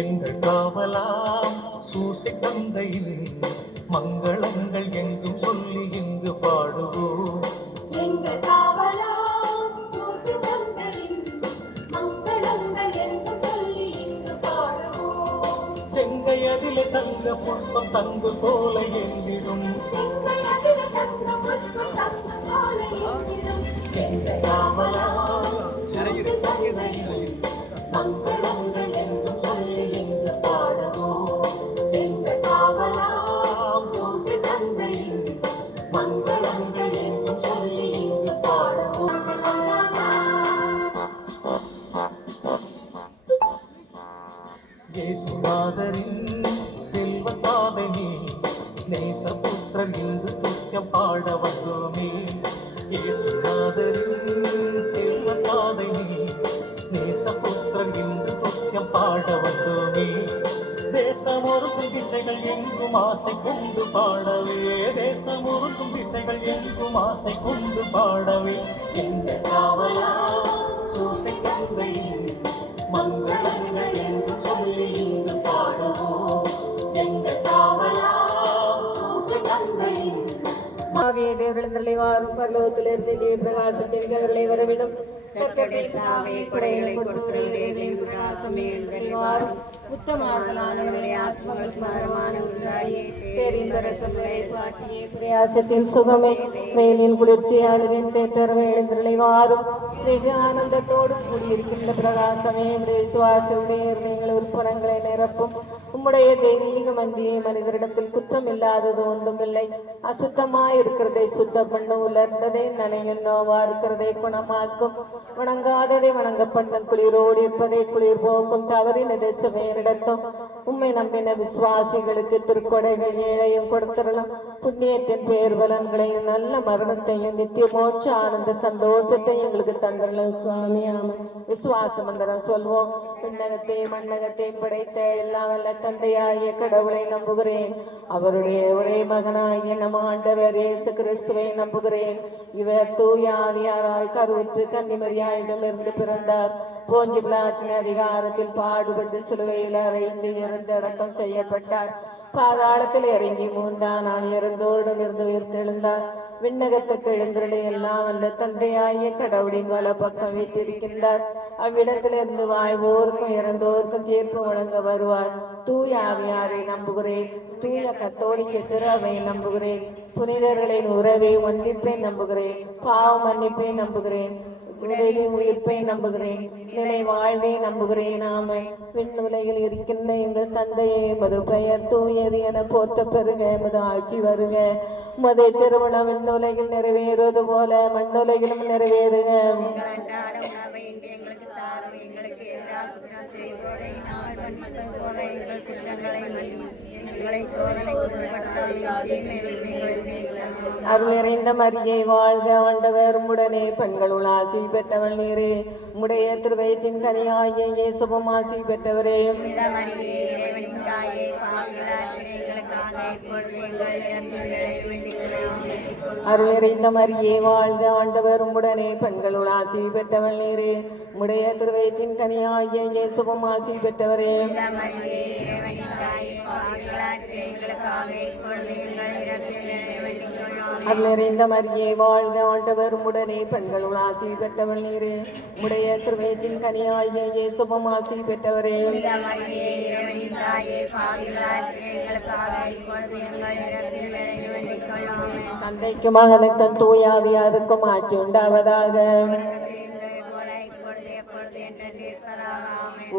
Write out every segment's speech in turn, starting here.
எங்கள் காவலாம் சூசை தந்தையின் மங்களங்கள் எங்கும் சொல்லி இங்கு பாடுவோம். எங்கள் காவலாம் சூசை தந்தையின் மங்களங்கள் எங்கும் சொல்லி இங்கு பாடுவோம். செங்கையதிலே தங்க புஷ்பம் தங்கு போல எங்கிடும். எங்கள் காவலாம் சூசை தந்தையின் மங்களங்கள் எங்கும் சொல்லி இங்கு பாடுவோம். எங்கள் காவலாம் சூசை தந்தையின் மங்களங்கள் எங்கும் சொல்லி இங்கு பாடுவோம். இயேசுநாதரின் செல்வத்தாதனே நேசபுத்திரன் இன்று துக்கம் பாட வந்தோமே. இயேசுநாதரின் செல்வத்தாதனே நேசபுத்திரன் இன்று துக்கம் பாட வந்தோமே. தேசமொருக்கும் திசைகள் எங்கும் ஆசை கொண்டு பாடவே, தேசமொருக்கும் திசைகள் எங்கும் ஆசை கொண்டு பாடவே. எங்கள் காவலாம் சூசை தந்தையின் மங்களங்கள் என்று சொல்லி இங்கு பாடுவோம். எங்கள் காவலாம் சூசை தந்தையின் தேவர்களை வாரும் பரலோகத்திலிருந்து நீ பிரகாசத்தின் கதிர்களை வரவிடும். பிரயாசத்தின் சுகமே வெயிலின் குளிர்ச்சியாளுவின் தேற்றரவை எழுந்தருளை வாரும். வெகு ஆனந்தத்தோடு கூடியிருக்கின்ற பிரகாசமே விசுவாசருடைய எங்கள் உற்பரங்களை நிரப்பும். உம்முடைய தெய்வீக மந்தியை மனிதரிடத்தில் குற்றம் இல்லாதது ஒன்றுமில்லை. அசுத்தமாயிருக்கிறதை சுத்தம் பண்ண, உலர்ந்ததை நனையும், நோவா இருக்கிறதை குணமாக்கும், வணங்காததை வணங்கப்பண்ணும், குளிரோடு இருப்பதை குளிர் போக்கும், தவறினதை சுவையரிடத்தும். உம்மை நம்பின விசுவாசிகளுக்கு திருக்கொடைகள் ஏழையும் கொடுத்திடலாம். புண்ணியத்தின் பேர் பலன்களையும் நல்ல மரணத்தையும் நித்திய மோட்ச ஆனந்த சந்தோஷத்தையும் எங்களுக்கு தந்தரலாம் சுவாமி. ஆமாம். விசுவாச மந்திரம் சொல்வோம். விண்ணகத்தையும் மண்ணகத்தையும் படைத்த எல்லாம் வல்ல தந்தையாகிய கடவுளை நம்புகிறேன். அவருடைய ஒரே மகனாகிய நம் ஆண்டவர் இயேசு கிறிஸ்துவை நம்புகிறேன். இவர் தூய ஆவியாரால் கருவுற்று கன்னிமரியாயிடமிருந்து பிறந்தார். போஞ்சி பிலாத்தின் அதிகாரத்தில் பாடுபட்டு சிலுவையில் அறைந்து இறந்து அடக்கம் செய்யப்பட்டார். பாதாளத்தில் இறங்கி 3ஆம் நாள் இறந்தோரிடம் இருந்து உயிர்த்தெழுந்தார். விண்ணகத்துக்கு எழுந்தருளை எல்லாம் வல்ல தந்தையாகிய கடவுளின் வல பக்கம் வைத்திருக்கின்றார். அவ்விடத்திலிருந்து வாழ்வோருக்கும் இறந்தோருக்கும் தீர்ப்பு வழங்க வருவார். தூய ஆவியாரை நம்புகிறேன். தூய கத்தோலிக்க திரு நம்புகிறேன். புனிதர்களின் உறவை ஒன்றிப்பை நம்புகிறேன். பாவ மன்னிப்பை நம்புகிறேன். உயிர்ப்பை நம்புகிறேன். நிலை வாழ்வை நம்புகிறேன். ஆமை. விண்ணுலகில் இருக்கின்ற எங்கள் தந்தையை எமது பெயர் தூயது என போற்ற பெறுக. எமது ஆட்சி வருக. உமது திருமணம் விண்ணுலகில் நிறைவேறுவது போல மண்ணுலகிலும் நிறைவேறுக. அருள் நிறைந்த மரியை வாழ்க. ஆண்டவர் உம்முடனே பெண்களுள் ஆசி பெற்றவள் நீரே. உம்முடைய திருவயிற்றின் கனியாகிய இயேசுவும் ஆசி பெற்றவரே. அருள் நிறைந்த மரியை வாழ்க. ஆண்டவர் உம்முடனே பெண்களுள் ஆசி பெற்றவள் நீரே. உம்முடைய திருவயிற்றின் கனியாகிய இயேசுவும் ஆசி பெற்றவரே. அருள் நிறைந்த மரியே வாழ்க. ஆண்டவர் உம்முடனே பெண்களுள் ஆசி பெற்றவள் நீரே. உம்முடைய திருவயிற்றின் கனியாகிய இயேசுவும் ஆசி பெற்றவரே. தந்தைக்கும் மகனுக்கும் தூய ஆவியாருக்கும் ஆட்சி உண்டாவதாக.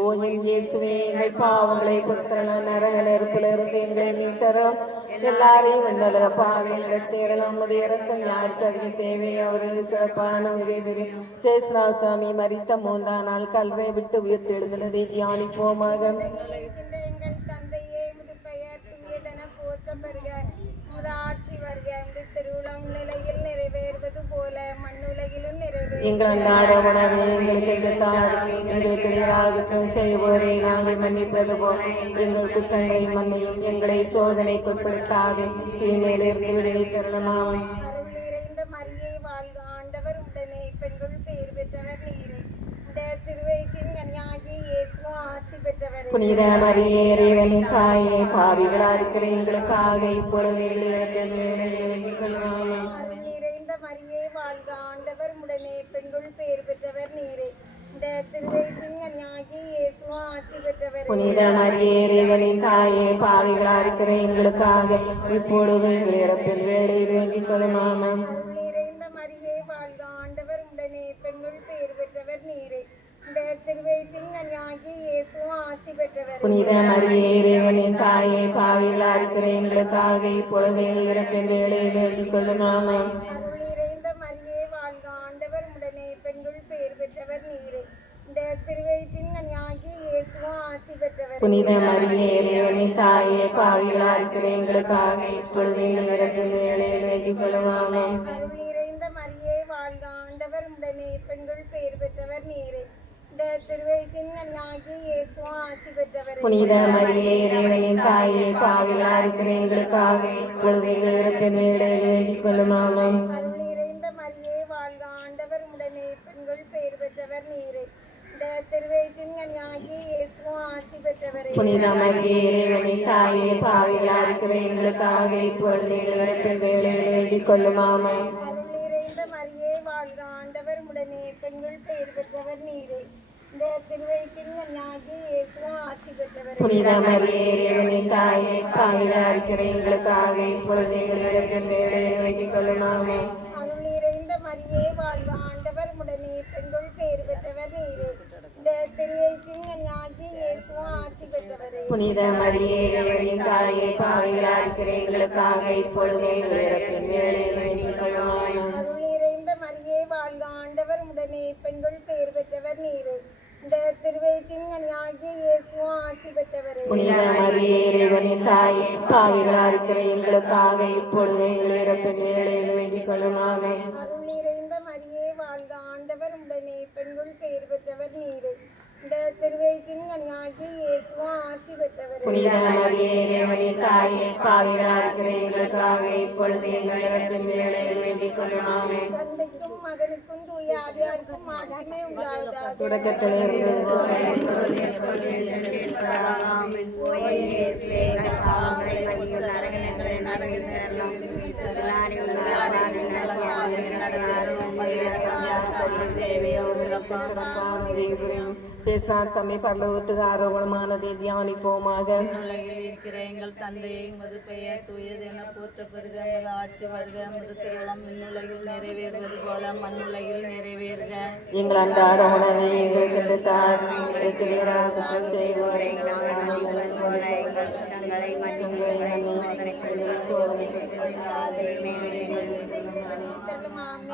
ஓயின் இயேசுவே எங்கள் பாவங்களை பொறுத்தரலாம். நரக நெருப்பிலிருந்து எங்களை மீட்டரலாம். எல்லாரையும் விண்ணல பாவங்களை தேரலாம். இறக்கம் யாருக்கு அதிக தேவை அவர்களுக்கு சிறப்பான உதவி. சேஸ்ரா சுவாமி மரித்த 3ஆம் நாள் கல்றை விட்டு உயிர் தெழுந்ததை தியானிப்போமாக. எங்கள் அன்றாட உணவை எங்களுக்கு நேராகட்டும் செய்வோரை நாங்கள் மன்னிப்பது போல் எங்கள் குற்றங்களை மன்னியும். எங்களை சோதனைக்கு உட்படுத்தாது தீமையிலிருந்து விடுதலை பெறலாம். ஆண்டவர் உடனே பெண்கள் பெயர் பெற்றவர் நீரே. இந்த திருவயிற்றின் கன்னியாகிய இயேசு ஆசி பெற்றவர். புனித மரியே இறைவனின் தாயே பாவிகளா இருக்கிற எங்களுக்காக இப்பொழுது எங்கள் வேளையில் வேண்டிக் கொள்ளும். அருள் நிறைந்த மரியே வாழ்க, ஆண்டவர் உடனே பெண்கள் பேர் பெற்றவர் நீரே. இந்த திருவயிற்றின் கனியாகி இயேசுவும் ஆசி பெற்றவர். புனித மரியே இறைவனின் தாயே பாவிகளா இருக்கிற எங்களுக்காக இப்பொழுது எங்கள் இறப்பின் வேளையில் வேண்டிக் கொள்ளும். அருள் நிறைந்த மரியே வாழ்க, ஆண்டவர் உடனே பெண்கள் பேர் பெற்றவர் நீரே. இந்த திருவயிற்றின் கனியாகி இயேசுவும் ஆசி பெற்றவர். புனித மரியே இறைவனின் தாயே பாவிகளா இருக்கிற எங்களுக்காக இப்பொழுது எங்கள் இறப்பின் வேளையில் வேண்டிக் கொள்ளும். அருள் நிறைந்த மரியே வாழ்க, ஆண்டவர் உடனே பெண்கள் பேர் பெற்றவர் நீரே. இந்த திருவயிற்றின் கனியாகி இயேசுவும் ஆசி பெற்றவர். புனித மரியே இறைவனின் தாயே பாவிகளா இருக்கிற எங்களுக்காக இப்பொழுது எங்கள் இறப்பின் வேளையில் வேண்டிக் கொள்ளும். அருள் நிறைந்த மரியே வாழ்க, ஆண்டவர் உடனே பெண்கள் பேர் பெற்றவர் நீரே. இந்த திருவயிற்றின் கனியாகி இயேசுவும் ஆசி பெற்றவர். புனித மரியே இறைவனின் தாயே பாவிகளா இருக்கிற எங்களுக்காக இப்பொழுது எங்கள் இறப்பின் வேளையில் வேண்டிக் கொள்ளும். அருள் நிறைந்த மரியே வாழ்க, ஆண்டவர் உடனே பெண்கள் பேர் பெற்றவர் நீரே. இந்த திருவயிற்றின் கனியாகி இயேசுவும் ஆசி பெற்றவர். புனித மரியே இறைவனின் தாயே பாவிகளா இருக்கிற எங்களுக்காக இப்பொழுது எங்கள் இறப்பின் வேளையில் வேண்டிக் கொள்ளும். அருள் நிறைந்த மரியே வாழ்க, ஆண்டவர் உடனே பெண்கள் பேர் பெற்றவர் நீரே. இந்த திருவயிற்றின் கனியாகி இயேசுவும் ஆசி பெற்றவர். புனித மரியே இறைவனின் தாயே பாவிகளா இருக்கிற எங்களுக்காக இப்பொழுது எங்கள் இறப்பின் வேளையில் வேண்டிக் கொள்ளும். அருள் நிறைந்த மரியே வாழ்க, ஆண்டவர் உடனே பெண்கள் பேர் பெற்றவர் நீரே. இந்த திருவயிற்றின் கனியாகி இயேசுவும் ஆசி பெற்றவர். புனித மரியே இறைவனின் தாயே பாவிகளா இருக்கிற எங்களுக்காக இப்பொழுது எங்கள் இறப்பின் வேளையில் வேண்டிக் கொள்ளும். அருள் நிறைந்த மரியே வாழ்க, ஆண்டவர் உடனே பெண்கள் பேர் பெற்றவர் நீரே. இந்த திருவயிற்றின் கனியாகி இயேசுவும் ஆசி பெற்றவர். புனித மரியே இறைவனின் தாயே பாவிகளா இருக்கிற எங்களுக்காக இப்பொழுது எங்கள் இறப்பின் வேளையில் வேண்டிக் கொள்ளும். அருள் நிறைந்த மரியே வாழ்க, ஆண்டவர் உடனே பெண்கள் பேர் பெற்றவர் நீரே. இந்த திருவயிற்றின் கனியாகி இயேசுவும் ஆசி பெற்றவர். புனித மரியே இறைவனின் தாயே பாவிகளா இருக்கிற எங்களுக்காக இப்பொழுது எங்கள் இறப்பின் வேளையில் வேண்டிக் கொள்ளும். தந்தைக்கும் மகனுக்கும் தூய ஆவியாருக்கும் மாட்சிமை உண்டாவதாக. தொடக்கத்தில் சேசார் சமய பரலோகத்துக்கு ஆரோகணமானதை தியானிப்போமாக. உலகில் இருக்கிற எங்கள் தந்தையை மது பெயர் தூயது என போற்ற பெறுக. மது ஆட்சி வருக. மது திருவுளம் விண்ணுலகில் நிறைவேறுவது போல மண்ணுலகில் நிறைவேறுக. எங்கள் அன்றாட உணவை எங்களுக்கு இன்று தாரும். எங்களுக்கு எதிராக குற்றம் செய்வோரை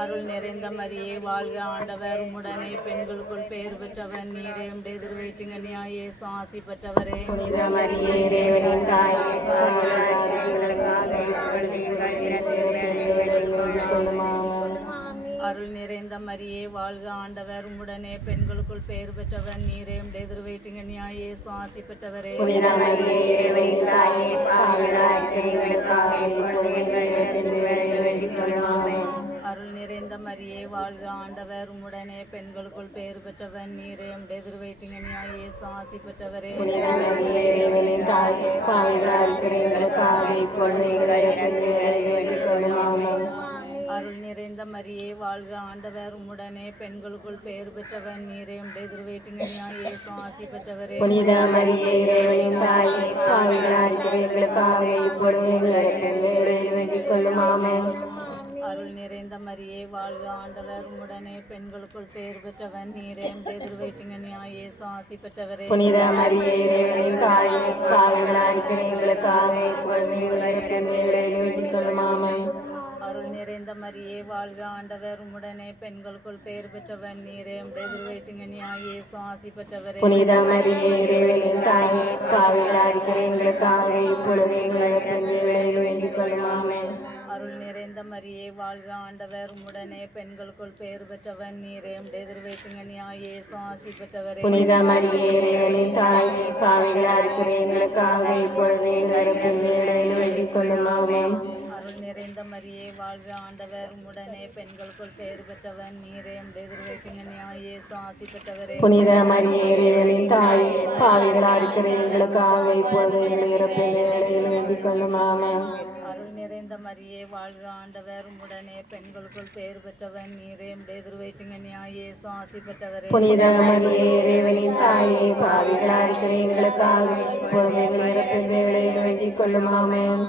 அருள் நிறைந்த மரியே வாழ்க, ஆண்டவர் உம்முடனே பெண்களுக்குள் பெயர் பெற்றவர் நீரே. உம்முடைய திருவயிற்றிங்கனியாய் இயேசு ஆசி பெற்றவரே. புனித மரியே இறைவனின் தாயே பாவிகளா இருக்கிற எங்களுக்காக இப்பொழுது எங்கள் இறப்பின் வேளையில் வேண்டிக் கொள்ளும். அருள் நிறைந்த மரியே வாழ்க, ஆண்டவர் உம்முடனே பெண்களுக்குள் பெயர் பெற்றவர் நீரே. உம்முடைய திருவயிற்றிங்கனியாய் இயேசு ஆசி பெற்றவரே. புனித மரியே இறைவனின் தாயே பாவிகளா இருக்கிற எங்களுக்காக இப்பொழுது எங்கள் இறப்பின் வேளையில் வேண்டிக் கொள்ளும். அருள் நிறைந்த மரியே வாழ்க, ஆண்டவர் உம்முடனே பெண்களுக்குள் பெயர் பெற்றவர் நீரே. உம்முடைய திருவயிற்றிங்கனியாய் இயேசு ஆசி பெற்றவரே. புனித மரியே இறைவனின் தாயே பாவிகளா இருக்கிற எங்களுக்காக இப்பொழுது எங்கள் இறப்பின் வேளையில் வேண்டிக் கொள்ளும். அருள் நிறைந்த மரியே வாழ்க, ஆண்டவர் உம்முடனே பெண்களுக்குள் பெயர் பெற்றவர் நீரே. உம்முடைய திருவயிற்றிங்கனியாய் இயேசு ஆசி பெற்றவரே. புனித மரியே இறைவனின் தாயே பாவிகளா இருக்கிற எங்களுக்காக இப்பொழுது எங்கள் இறப்பின் வேளையில் வேண்டிக் கொள்ளும். அருள் நிறைந்த மரியே வாழ்க, ஆண்டவர் உம்முடனே பெண்களுக்குள் பெயர் பெற்றவர் நீரே. உம்முடைய திருவயிற்றிங்கனியாய் இயேசு ஆசி பெற்றவரே. புனித மரியே இறைவனின் தாயே பாவிகளா இருக்கிற எங்களுக்காக இப்பொழுது எங்கள் இறப்பின் வேளையில் வேண்டிக் கொள்ளும். அருள் நிறைந்த மரியே வாழ்க, ஆண்டவர் உம்முடனே பெண்களுக்குள் பெயர் பெற்றவர் நீரே. உம்முடைய திருவயிற்றிங்கனியாய் இயேசு ஆசி பெற்றவரே. புனித மரியே இறைவனின் தாயே பாவிகளா இருக்கிற எங்களுக்காக இப்பொழுது எங்கள் இறப்பின் வேளையில் வேண்டிக் கொள்ளும். அருள் நிறைந்த மரியே வாழ்க, ஆண்டவர் உம்முடனே பெண்களுக்குள் பெயர் பெற்றவர் நீரே. உம்முடைய திருவயிற்றிங்கனியாய் இயேசு ஆசி பெற்றவரே. புனித மரியே இறைவனின் தாயே பாவிகளா இருக்கிற எங்களுக்காக இப்பொழுது எங்கள் இறப்பின் வேளையில் வேண்டிக் கொள்ளும். அருள் நிறைந்த மரியே வாழ்க ஆண்டவர் உம்முடனே பெண்களுக்குள் பேறு பெற்றவன் நீரே எதிர்வைக்கிங்க இயேசு ஆசி பெற்றவரே புனித மரியே இறைவனின் தாயே பாவிகளா இருக்கிற எங்களுக்காக இப்பொழுது எங்கள் இறப்பின் வேளையில் வேண்டிக் கொள்ளும் ஆமென். அருள் நிறைந்த மரியே வாழ்க ஆண்டவர் உம்முடனே பெண்களுக்குள் பேறு பெற்றவன் நீரே எதிர்வைக்கிங்க இயேசு ஆசி பெற்றவரே புனித மரியே இறைவனின் தாயே பாவிகளா இருக்கிற எங்களுக்காக இப்பொழுது எங்கள் இறப்பின் வேளையில் வேண்டிக் கொள்ளும் ஆமென்.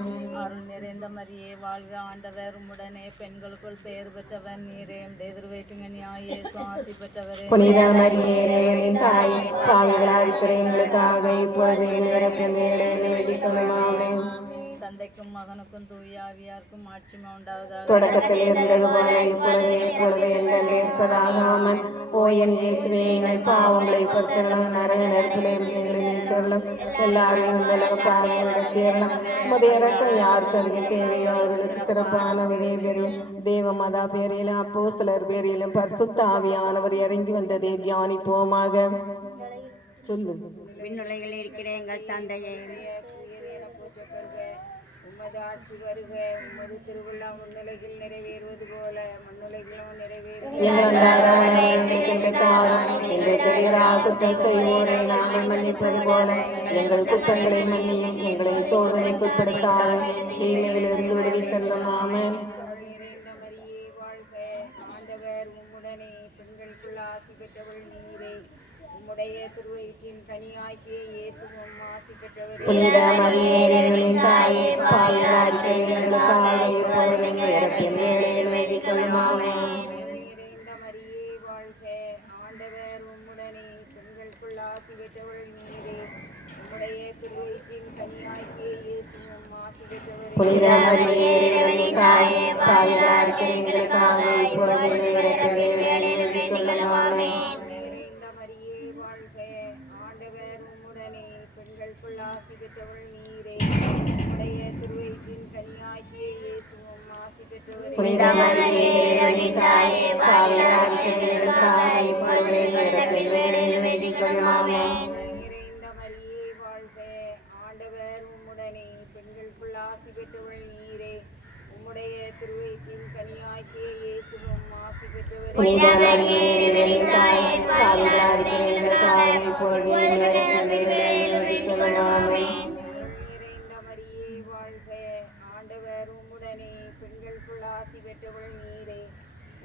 அருள் நிறைந்த மரியே வாழ்க ஆண்டவர் உம்முடனே பெண்களுக்குள் பேறு பெற்றவன் நீரே எதிர்வைக்கிங்க இயேசு ஆசி பெற்றவரே புனித மரியே இறைவனின் தாயே பாவிகளா இருக்கிற எங்களுக்காக இப்பொழுது எங்கள் இறப்பின் வேளையில் வேண்டிக் கொள்ளும் ஆமென். தந்தைக்கும் மகனுக்கும் தூய ஆவியாருக்கும் ஆட்சிமை உண்டாவதாக. தொடக்கத்தில் இருந்தது போல இப்பொழுது எங்கள் இருப்பதாக ஆமென். ஓ என் இயேசுவே எங்கள் பாவங்களை பொறுத்தருளும் நரக நெருப்பிலிருந்து எங்களை மீட்டருளும் எல்லாரையும் உங்களக பாவங்களிடத்தேறலாம் உமது இறக்கம் யாருக்கு அதிக தேவையோ அவர்களுக்கு சிறப்பான உதவி பெரியும் தேவ மதா பேரிலும் அப்போஸ்தலர் பேரிலும் பரிசுத்த ஆவியானவர் இறங்கி வந்ததை தியானிப்போமாக. சொல்லு. விண்ணுலகில் இருக்கிற எங்கள் தந்தையே உமது ஆட்சி வருக, உமது திருவிழா முன்னிலையில் நிறைவேறுவது போல மண்ணுலகிலும் நிறைவேறும். குற்றம் செய்வோரை நாங்கள் மன்னிப்பது போல எங்கள் குற்றங்களை மன்னியும், எங்களை சோதனைக்குட்படுத்தாமல் தீமையிலிருந்து விடுவித்தள்ளும் ஆமென். மரியே வாழ்க, ஆண்டவர் உம்முடனே பெண்களுக்குள் ஆசி பெற்றவள் நீரே, உம்முடைய திருவயிற்றின் கனியாகிய இயேசுவும் ஆசி பெற்றவரே. புனித மரியே இறைவனின் தாயே பாவிகளா இருக்கிற எங்களுக்காக இப்பொழுது எங்கள் இறப்பின் வேளையில் வேண்டிக் கொள்ளும் ஆமென். நிறைந்த மரியே வாழ்க, ஆண்டவர் உம்முடனே பெண்களுக்குள் ஆசி பெற்றவள் நீரே, உம்முடைய திருவயிற்றின் கனியாகிய இயேசுவும் ஆசி பெற்றவரே. புனித மரியே இறைவனின் தாயே பாவிகளா இருக்கிற எங்களுக்காக இப்பொழுது எங்கள் இறப்பின் வேளையில் வேண்டிக் கொள்ளும் ஆமென். நிறைந்த மரியே வாழ்க, ஆண்டவர் உம்முடனே பெண்களுக்குள் ஆசி பெற்றவள் நீரே, உம்முடைய திருவயிற்றின் கனியாகிய இயேசுவும் ஆசி பெற்றவரே. புனித மரியே இறைவனின் தாயே பாவிகளா இருக்கிற எங்களுக்காக இப்பொழுது எங்கள் இறப்பின் வேளையில் வேண்டிக் கொள்ளும் ஆமென். நிறைந்த மரியே வாழ்க, ஆண்டவர் உம்முடனே பெண்களுக்குள் ஆசி பெற்றவள் நீரே, உம்முடைய திருவயிற்றின் கனியாகிய இயேசுவும் ஆசி பெற்றவரே. புனித மரியே இறைவனின் தாயே பாவிகளா இருக்கிற எங்களுக்காக இப்பொழுது எங்கள் இறப்பின் வேளையில் வேண்டிக் கொள்ளும் ஆமென். நிறைந்த மரியே வாழ்க, ஆண்டவர் உம்முடனே பெண்களுக்குள் ஆசி பெற்றவள் நீரே,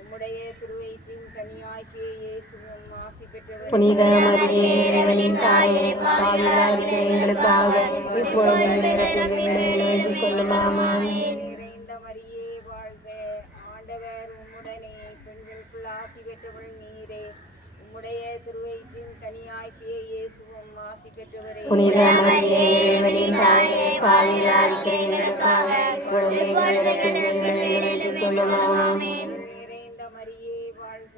உம்முடைய திருவயிற்றின் கனியாகிய இயேசுவும் ஆசி பெற்றவரே. புனித மரியே இறைவனின் தாயே பாவிகளா இருக்கிற எங்களுக்காக இப்பொழுது எங்கள் இறப்பின் வேளையில் வேண்டிக் கொள்ளும் ஆமென். நிறைந்த மரியே வாழ்க, ஆண்டவர் உம்முடனே பெண்களுக்குள் ஆசி பெற்றவள் நீரே, உம்முடைய திருவயிற்றின் கனியாகிய இயேசுவும் ஆசி பெற்றவரே. புனித மரியே இறைவனின் தாயே பாவிகளா இருக்கிற எங்களுக்காக இப்பொழுது எங்கள் இறப்பின் வேளையில் வேண்டிக் கொள்ளும் ஆமென். நிறைந்த மரியே வாழ்க,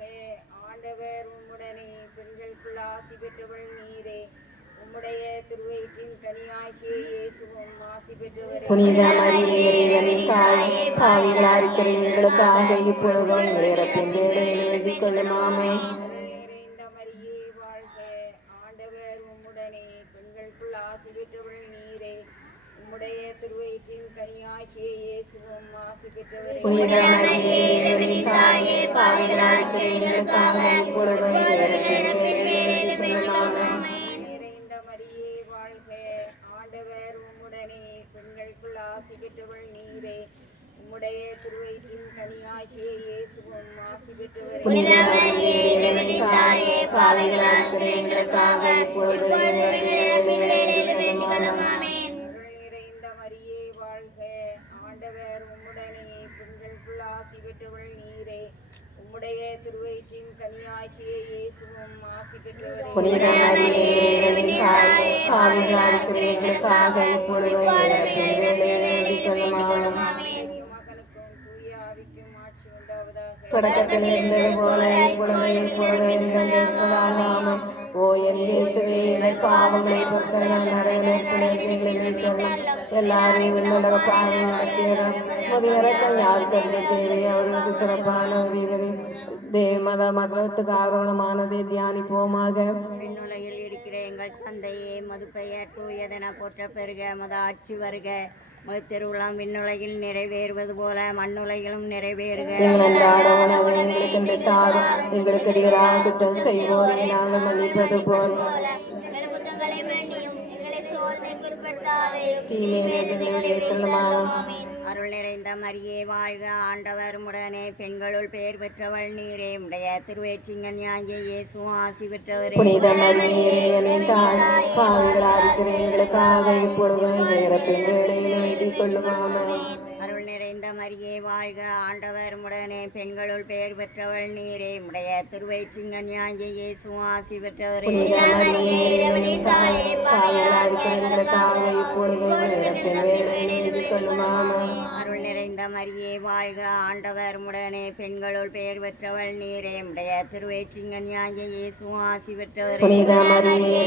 ஆண்டவர் உம்முடனே பெண்களுக்குள் ஆசி பெற்றவள் நீரே, உம்முடைய திருவயிற்றின் கனியாகிய இயேசுவும் ஆசி பெற்றவரே. புனித மரியே இறைவனின் தாயே பாவிகளா இருக்கிற எங்களுக்காக இப்பொழுது எங்கள் இறப்பின் வேளையில் வேண்டிக் கொள்ளும் ஆமென். நிறைந்த மரியே வாழ்க, ஆண்டவர் உம்முடனே பெண்களுக்குள் ஆசி பெற்றவள் நீரே, உம்முடைய திருவயிற்றின் கனியாகிய இயேசுவும் ஆசி பெற்றவரே. புனித மரியே இறைவனின் தாயே பாவிகளா இருக்கிற எங்களுக்காக இப்பொழுது எங்கள் இறப்பின் வேளையில் வேண்டிக் கொள்ளும் ஆமென். நிறைந்த மரியே வாழ்க, ஆண்டவர் உம்முடனே பெண்களுக்குள் ஆசி பெற்றவள் நீரே, உம்முடைய திருவயிற்றின் கனியாகிய இயேசுவும் ஆசி பெற்றவரே. புனித மரியே இறைவனின் தாயே பாவிகளா இருக்கிற எங்களுக்காக இப்பொழுது எங்கள் இறப்பின் வேளையில் வேண்டிக் கொள்ளும் ஆமென். நிறைந்த மரியே வாழ்க, ஆண்டவர் உம்முடனே பெண்களுக்குள் ஆசி பெற்றவள் நீரே, உம்முடைய திருவயிற்றின் கனியாகிய இயேசுவும் ஆசி பெற்றவரே. புனித மரியே இறைவனின் தாயே பாவிகளா இருக்கிற எங்களுக்காக இப்பொழுது எங்கள் இறப்பின் வேளையில் வேண்டிக் கொள்ளும் ஆமென். மகனுக்கும் தூய ஆவிக்கும் ஆட்சி உண்டாவதாக. தொடக்கத்தில் இருந்தது போல இப்பொழுது எங்கள் இருப்பதாக ஆமென். ஓ என் இயேசுவே எங்கள் பாவங்களை பொறுத்தருளும் நரக நெருப்பிலிருந்து எங்களை மீட்டருளும் எல்லாரையும் விண்ணுலக பாவம் நடத்தியதும் உமது இறக்கம் யாருக்கு அதிக தேவையோ அவர்களுக்கு சிறப்பான உதவி தேவமத மதத்துக்கு ஆரோணமானதை தியானிப்போமாக. விண்ணுலகில் இருக்கிற எங்கள் தந்தையே மது பெயர் தூயதென போற்ற பெருக மது ஆட்சி வருக உமது திருவுளம் விண்ணுலகில் நிறைவேறுவது போல மண்ணுலகிலும் நிறைவேறுக. எங்கள் அன்றாட உணவை எங்களுக்கு இன்று தாரும். எங்களுக்கு எதிராக குற்றம் செய்வோரை நாங்கள் மன்னிப்பது போல் அருள் நிறைந்த மரியே வாழ்க, ஆண்டவர் உடனே பெண்களுள் பெயர் பெற்றவள் நீரே. உடைய திருவேற்றிங்கன்யாகிய இயேசு ஆசி பெற்றவரே. புனித மரியே தாய் பாவிகளாக எங்களுக்காக இப்பொழுதும் எங்கள் இறப்பின் வேளையில் வேண்டிக் கொள்ளுமாமே. அருள் நிறைந்த மரியே வாழ்க, ஆண்டவர் உடனே பெண்களுள் பெயர் பெற்றவள் நீரே. உடைய திருவேற்றிங்கன்யாகிய இயேசு ஆசி பெற்றவரே. புனித மரியே தாய் பாவிகளாக எங்களுக்காக இப்பொழுதும் எங்கள் இறப்பின் வேளையில் வேண்டிக் கொள்ளுமாமே. அருள் நிறைந்த மரியே வாழ்க, ஆண்டவர் உடனே பெண்களுள் பெயர் பெற்றவள் நீரே. உடைய திருவேற்றிங்கன்யாகிய இயேசு ஆசி பெற்றவரே. புனித மரியே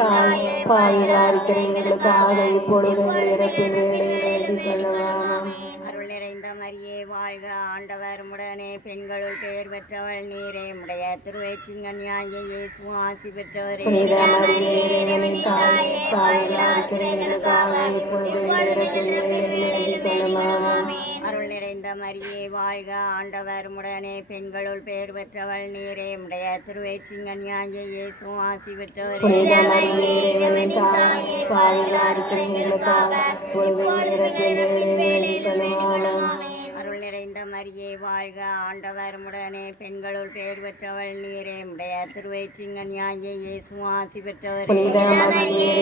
தாய் பாவிகளாக எங்களுக்காக இப்பொழுதும் எங்கள் இறப்பின் வேளையில் வேண்டிக் கொள்ளுமாமே. அருள் நிறைந்த மரியே வாழ்க, ஆண்டவர் உடனே பெண்களுள் பெயர் பெற்றவள் நீரே. உடைய திருவேற்றிங்கன்யாகிய இயேசு ஆசி பெற்றவரே. புனித மரியே தாய் பாவிகளாக எங்களுக்காக இப்பொழுதும் எங்கள் இறப்பின் வேளையில் வேண்டிக் கொள்ளுமாமே. அருள் நிறைந்த மரியே வாழ்க, ஆண்டவர் உடனே பெண்களுள் பெயர் பெற்றவள் நீரே. உடைய திருவேற்றிங்கன்யாகிய இயேசு ஆசி பெற்றவரே. புனித மரியே தாய் பாவிகளாக எங்களுக்காக இப்பொழுதும் எங்கள் இறப்பின் வேளையில் வேண்டிக் கொள்ளுமாமே. அருள் நிறைந்த மரியே வாழ்க, ஆண்டவர் உடனே பெண்களுள் பெயர் பெற்றவள் நீரே. உடைய திருவேற்றிங்கன்யாகிய இயேசு ஆசி பெற்றவரே. புனித மரியே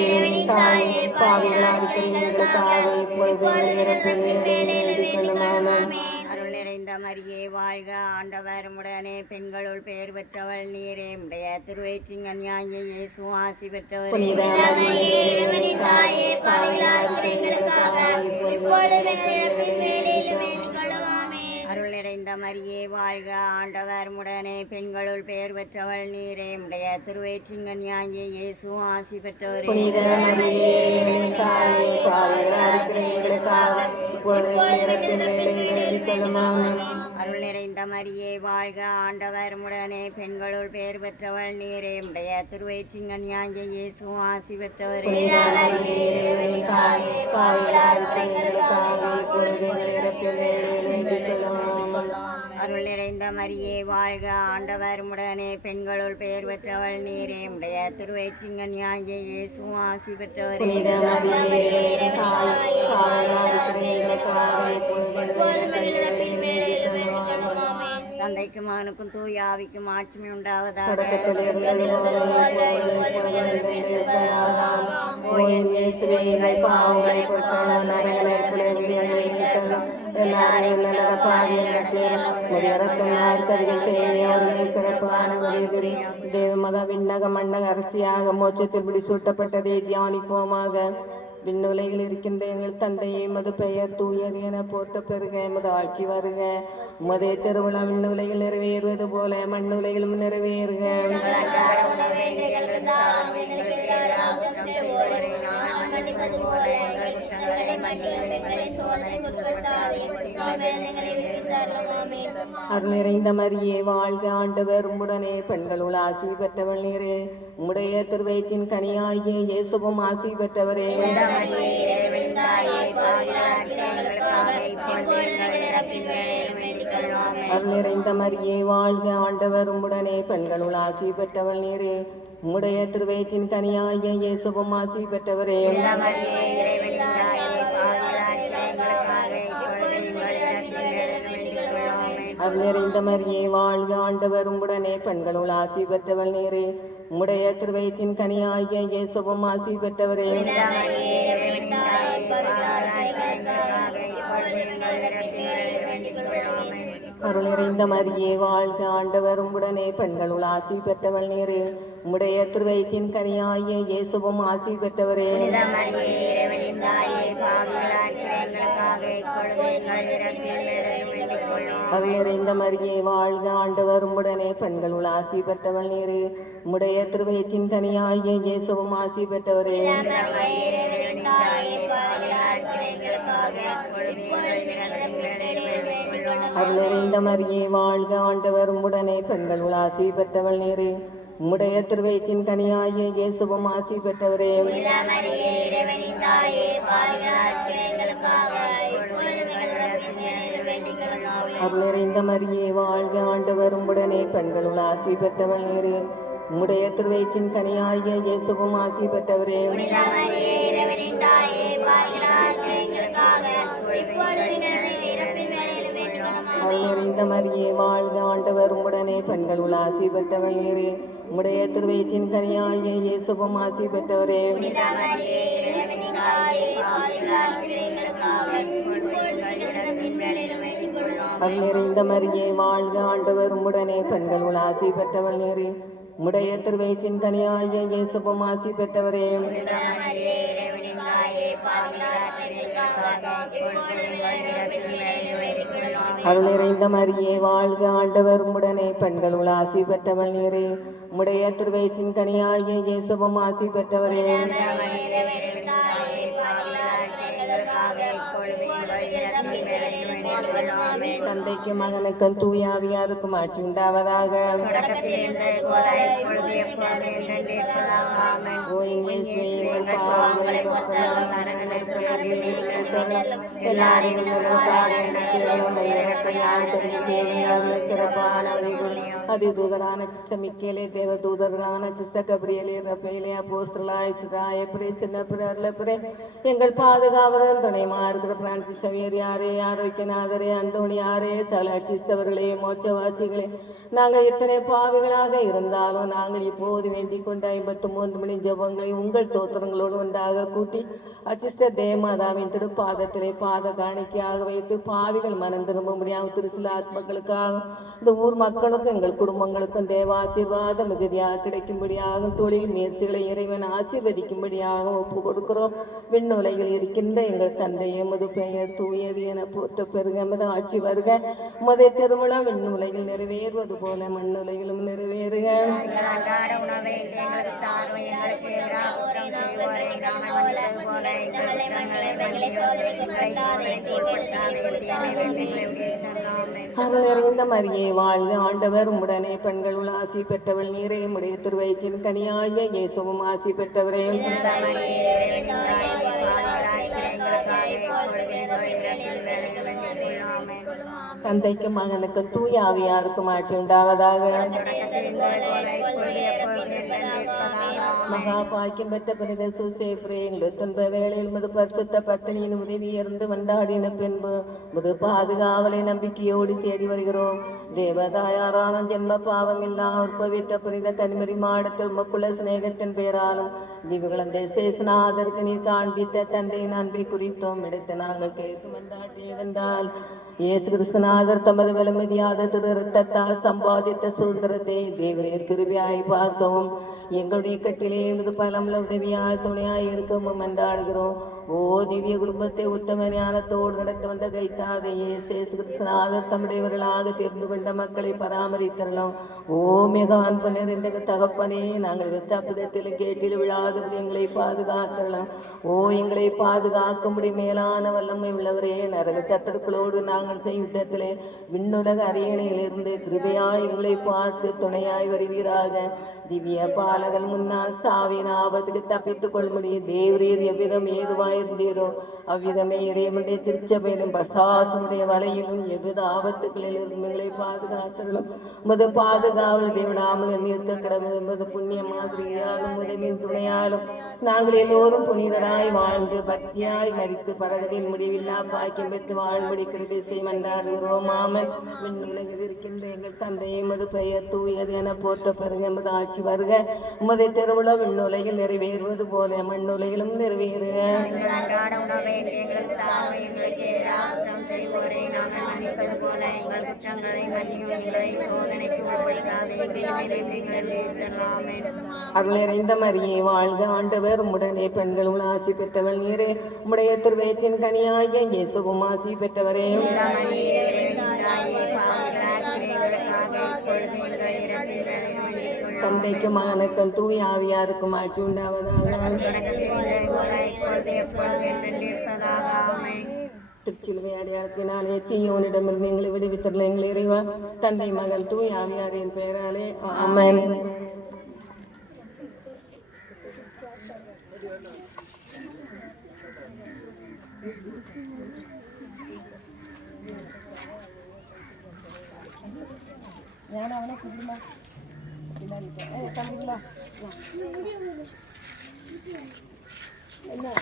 தாய் பாவிகளாக எங்களுக்காக இப்பொழுதும் எங்கள் இறப்பின் வேளையில் வேண்டிக் கொள்ளுமாமே. அருள் நிறைந்த மரியே வாழ்க, ஆண்டவர் உடனே பெண்களுள் பெயர் பெற்றவள் நீரே. உடைய திருவேற்றிங்கன்யாகிய இயேசு ஆசி பெற்றவரே. புனித மரியே தாய் பாவிகளாக எங்களுக்காக இப்பொழுதும் எங்கள் இறப்பின் வேளையில் வேண்டிக் கொள்ளுமாமே. அருள் நிறைந்த மரியே வாழ்க, ஆண்டவர் உடனே பெண்களுள் பெயர் பெற்றவள் நீரே. உடைய திருவேற்றிங்கன்யாகிய இயேசு ஆசி பெற்றவரே. புனித மரியே தாய் பாவிகளாக எங்களுக்காக இப்பொழுதும் எங்கள் இறப்பின் வேளையில் வேண்டிக் கொள்ளுமாமே. அருள் நிறைந்த மரியே வாழ்க, ஆண்டவர் உடனே பெண்களுள் பெயர் பெற்றவள் நீரே. உடைய திருவேற்றிங்கன்யாகிய இயேசு ஆசி பெற்றவரே. புனித மரியே தாய் பாவிகளாக எங்களுக்காக இப்பொழுதும் எங்கள் இறப்பின் வேளையில் வேண்டிக் கொள்ளுமாமே. அருள் நிறைந்த மரியே வாழ்க, ஆண்டவர் உடனே பெண்களுள் பெயர் பெற்றவள் நீரே. உடைய திருவேற்றிங்கன்யாகிய இயேசு ஆசி பெற்றவரே. புனித மரியே தாய் பாவிகளாக எங்களுக்காக இப்பொழுதும் எங்கள் இறப்பின் வேளையில் வேண்டிக் கொள்ளுமாமே. தந்தைக்கும் மகனுக்கும் தூய ஆவிக்கும் ஆட்சிமை உண்டாவதாக. தொடக்கத்தில் இருந்தது போல இப்பொழுதும் எப்பொழுதும் இருப்பதாக. ஓ என் இயேசுவே, எங்கள் பாவங்களை பொறுத்தருளும். நரகத்தில் பிள்ளைகளை மீட்டருளும். எல்லாரையும் நல்ல பாவியர்கள் சேரும் இரத்தம் யாருக்கதில் தேவையோர்கள் சிறப்பான உதவி. தேவ மத விண்ணக மண்ணக அரசியாக மோட்சத்தில் பிடிசூட்டப்பட்டதை தியானிப்போமாக. விண்ணுலகில் இருக்கின்ற எங்கள் தந்தையை மது பெயர் தூயது என போற்ற பெருக. எமது ஆட்சி வருக. உமதே திருவிழா விண்ணுலகில் நிறைவேறுவது போல மண்ணுலகிலும் நிறைவேறுக. அருள் நிறைந்த மரியே வாழ்க, ஆண்டவர் உம்முடனே பெண்களுள் ஆசி பெற்றவள் நீரே. உம்முடைய திருவயிற்றின் கனியாகிய இயேசுவும் ஆசி பெற்றவரே. அருள் நிறைந்த மரியே வாழ்க, ஆண்டவர் உம்முடனே பெண்களுள் ஆசி பெற்றவள் நீரே. உம்முடைய திருவயிற்றின் கனியாகிய இயேசுவும் ஆசி பெற்றவரே. அருள் நிறைந்த மரியே வாழ்க, ஆண்டவர் உம்முடனே பெண்களுள் ஆசி பெற்றவள் நீரே. உம்முடைய திருவயிற்றின் கனியாகிய இயேசுவும் ஆசி பெற்றவரே. அருள் நிறைந்த மரியே வாழ்க, ஆண்டவர் உம்முடனே பெண்களுள் ஆசி பெற்றவள் நீரே. உம்முடைய திருவயிற்றின் கனியாகிய இயேசுவும் ஆசி பெற்றவரே. அருள் நிறைந்த மரியே வாழ்க, ஆண்டவர் உம்முடனே பெண்களுள் ஆசி பெற்றவள் நீரே. உம்முடைய திருவயிற்றின் கனியாகிய இயேசுவும் ஆசி பெற்றவரே. அருள் நிறைந்த மரியே வாழ்க, ஆண்டவர் உம்முடனே பெண்களுள் ஆசி பெற்றவள் நீரே. உம்முடைய திருவயிற்றின் கனியாகிய இயேசுவும் ஆசி பெற்றவரே. அருள் நிறைந்த மரியே வாழ்க, ஆண்டவர் உம்முடனே பெண்களுள் ஆசி பெற்றவள் நீரே. உம்முடைய திருவயிற்றின் கனியாகிய இயேசுவும் ஆசி பெற்றவரே. அருள் நிறைந்த மரியே வாழ்க, ஆண்டவர் உம்முடனே பெண்களுள் ஆசி பெற்றவள் நீரே. உம்முடைய திருவயிற்றின் கனியாகிய இயேசுவும் ஆசி பெற்றவரே. அருள் நிறைந்த மரியே வாழ்க, ஆண்டவர் உம்முடனே பெண்களுள் ஆசி பெற்றவள் நீரே. உம்முடைய திருவயிற்றின் கனியாகிய இயேசுவும் ஆசி பெற்றவரே. அருள் நிறைந்த மரியே வாழ்க, ஆண்டவர் உம்முடனே பெண்களுள் ஆசி பெற்றவள் நீரே. உம்முடைய திருவயிற்றின் கனியாகிய இயேசுவும் ஆசி பெற்றவரே. தந்தைக்கும் மகனுக்கும் தூயாவியாருக்கும் ஆட்சி உண்டாவதாக. அதிதூதரான சிஸ்ட மிக்கேலே, தேவதூதர்களான சிஸ்ட கபிரியலே, ரபேலே, அப்போஸ்தலராய சிராய பிரே, சின்ன பிரே, எங்கள் பாதுகாவலன் துணைமா இருக்கிற பிரான்சிஸ் சவேர் யாரே, ஆரோக்கியநாதரே, அந்தோணியாரே, சலாட்சிஸ்தவர்களே, மோட்சவாசிகளே, நாங்கள் இத்தனை பாவிகளாக இருந்தாலும் நாங்கள் இப்போது வேண்டிக் கொண்ட 53 மணி ஜபங்களை உங்கள் தோத்திரங்களோடு ஒன்றாக கூட்டி அச்சிஸ்ட தேவமாதாவின் திருப்பாதத்திலே பாத காணிக்கையாக வைத்து பாவிகள் மனம் திரும்ப முடியாமல் திருசில ஆத்மக்களுக்காக இந்த ஊர் மக்களுக்கும் எங்கள் குடும்பங்களுக்கும் தேவ ஆசீர்வாதம் மிகுதியாக கிடைக்கும்படியாகும் தொழில் முயற்சிகளை இறைவன் ஆசீர்வதிக்கும்படியாக ஒப்பு கொடுக்கிறோம். விண்ணுலகில் இருக்கின்ற எங்கள் தந்தையை எமது பெயர் தூயது என போற்ற பெருக, எமது ஆட்சி வருக, உமது திருவிழா விண்ணுலகில் நிறைவேறுவது போல மண்ணுலகிலும் நிறைவேறுக. அருள் நிறைந்த மரியே வாழ்க, ஆண்டவர் உம்முடனே பெண்களுள் ஆசி பெற்றவள் நீரே. உம்முடைய திருவயிற்றின் கனியாகிய இயேசுவும் ஆசி பெற்றவரே. தந்தைக்கும் மகனுக்கும் தூய ஆவியாருக்கும் ஆட்சி உண்டாவதாக. மகா பாக்கியம் பெற்ற புனித சூசேப்ரே, எங்கள் துன்ப வேளையில் முது பரிசுத்த பத்தினியின் உதவியிருந்து வந்தாடின பின்பு முது பாதுகாவலை நம்பிக்கையோடு தேடி வருகிறோம். தேவதாயாரான ஜென்ம பாவம் இல்லா உற்பவித்த புனித கனிமறி மாடத்தில் மக்குள்ள சிநேகத்தின் பெயராலும் திவுகளந்தை சேசுநாதருக்கு நீர் காண்பித்த தந்தையின் அன்பை குறித்தோம் எடுத்து நாங்கள் கேட்கும் வந்தால் இயேசு கிறிஸ்துநாதர் தமது விலமதியாத திரு இரத்தத்தால் சம்பாதித்த சுதந்திரத்தை தேவனீர் கிருபையாய் பார்க்கவும் எங்களுடைய கட்டிலே எமது பலமுள்ள உதவியால் துணையாய் இருக்கவும் மன்றாடுகிறோம். ஓ திவ்ய குடும்பத்தை உத்தம ஞானத்தோடு நடத்த வந்த கைத்தாதை இயேசு கிறிஸ்துநாதர் தம்முடையவர்களாக தெரிந்து கொண்ட மக்களை பராமரித்தரலாம். ஓ மிக அன்பு நிறைந்த தகப்பனே, நாங்கள் வித்தாப்பிதத்தில் கேட்டில் விழாதபடி எங்களை பாதுகாத்தரலாம். ஓ எங்களை பாதுகாக்கும்படி மேலான வல்லமை உள்ளவரே, நரக சத்துருக்களோடு நாங்கள் செய்யுத்தத்திலே விண்ணுலக அரியணையிலிருந்து கிருபையாய் எங்களை பார்த்து துணையாய் வருவீராக. திவ்ய பாலகல் முன்னால் சாவின் ஆபத்துக்கு தப்பித்துக் கொள்ளும்படி தேவரீர் எவ்விதம் ஏதுவாயிருந்தீரோ அவ்விதமே இறைவனுடைய திருச்சபையிலும் பசாசுடைய வலையிலும் எவ்வித ஆபத்துக்களிலும் எங்களை பாதுகாத்தலும் முது பாதுகாவல் தேவிடாமல் நிறுத்த கிடவது என்பது புண்ணிய மாதிரியாலும் உதவியின் துணையாலும் நாங்கள் எல்லோரும் புனிதராய் வாழ்ந்து பக்தியாய் மரித்து பரகதில் முடிவில்லா பாக்கியம் பெற்று வாழ்படி கிருபை மன்றாடுகிறோம். ஆமென். விண்ணுலகில் இருக்கின்ற எங்கள் தந்தையை உமது பெயர் தூயது என போற்ற பெருக, எமது ஆட்சி வருக, உமது திருவிழா விண்ணுலகில் நிறைவேறுவது போல மண்ணுலகிலும் நிறைவேறுக. அருள் நிறைந்த மரியே வாழ்க, ஆண்டவர் உம்முடனே பெண்களும் ஆசி பெற்றவள் நீரே. உம்முடைய திருவயிற்றின் கனியாகிய இயேசுவும் ஆசி பெற்றவரே. தந்தைக்கும் மகனுக்கும் தூய ஆவியாருக்கும் ஆட்சி உண்டாவதாக. திருச்சிலுவை அடையாளத்தினாலே தீயோனிடமிருந்து எங்களை விடுவித்தரல எங்கள் இறைவா. தந்தை மகள் தூய ஆவியாரின் பெயராலே ஆமென். ഞാൻ അവനെ കുടിമ പിന്നാടി കണ്ടില്ല എന്നാ